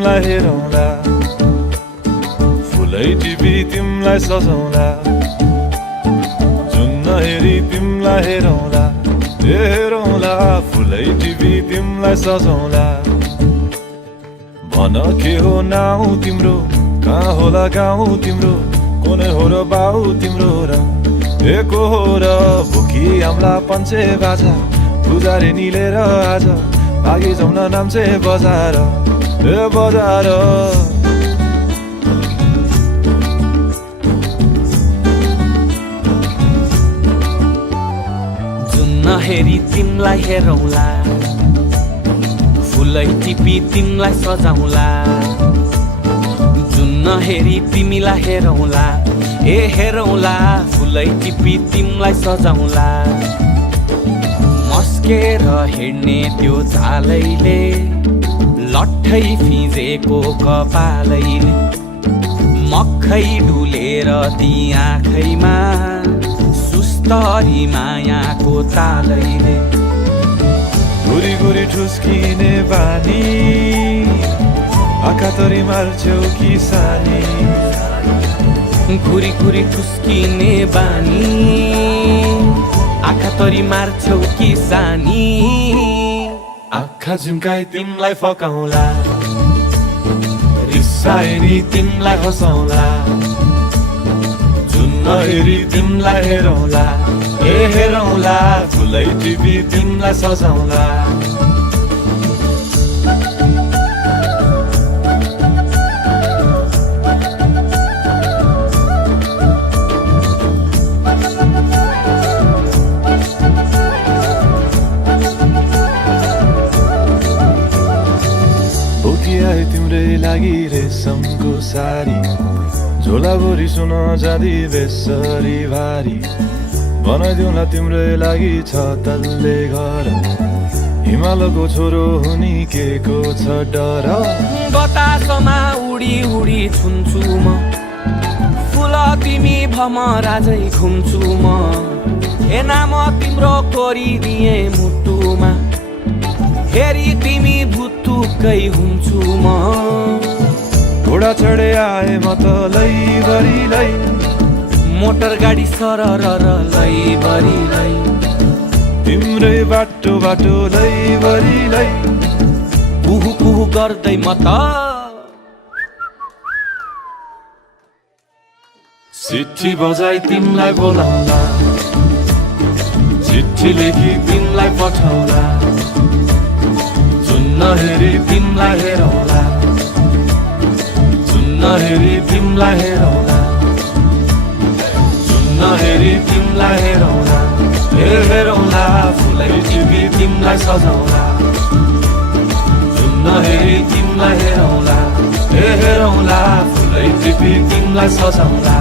तिमलाई हेरौँला फुलै टिपी तिमलाई सजाउँला जुन नहेरी तिमलाई हेरौँला हेरौँला फुलै टिपी तिमलाई सजाउँला भन के हो नाउ तिम्रो कहाँ होला गाउँ तिम्रो कोने हो र बाउ तिम्रो र को हो र भुकी आम्ला पञ्चे बाजा पुजारी निलेर आज भागी जाउन नाम्चे बजार बजार जुन नहेरी तिमलाई हेरौँला फुलै टिपी तिमलाई सजाउँला जुन नहेरी तिमीलाई हेरौँला हेरौँला फुलै टिपी तिमलाई सजाउँला मस्केर हिँड्ने त्यो चालैले लट्ठै फिजेको कपालैले मक्खै डुलेर ती आँखैमा सुस्तरी मायाको तालैले गुरी गुरी ठुस्किने बानी आँखा तरी मार्छौ कि सानी घुरी घुरी ठुस्किने बानी आँखा तरी मार्छौ कि सानी आँखा झुम्काई तिमलाई फकाउँला रिसाए नि तिमलाई हँसाउँला जुन नहेरी तिमलाई हेरौँला हेरौँला फुलै टिपी तिमलाई सजाउँला तिम्रै लागि रेशमको सारी झोलाभरि सुन जाँदी बेसरी भारी बनाइदिउँला तिम्रै लागि छ तल्ले घर हिमालको छोरो हुनी के को छ डर बतासमा उडी उडी छुन्छु म फुल तिमी भमरा झै घुम्छु म नाम तिम्रो कोरिदिए मुटुमा हेरी तिमी भुतुकै हुन्छु म घोडा चढे आए म त लैभरि लै मोटर गाडी सरर लैभरि लै तिम्रै बाटो बाटो लैभरि लै कुहु कुहु गर्दै म त चिट्ठी बजाई तिमलाई बोलाउँला चिट्ठी लेखी तिमलाई पठाउँला जुन नहेरी तिमलाई हेरौँला जुन नहेरी तिमलाई हेरौँला जुन नहेरी तिमलाई हेरौँला हेरौँला फुलै टिपी तिमलाई सजाउँला जुन नहेरी तिमलाई हेरौँला हेरौँला फुलै टिपी तिमलाई सजाउँला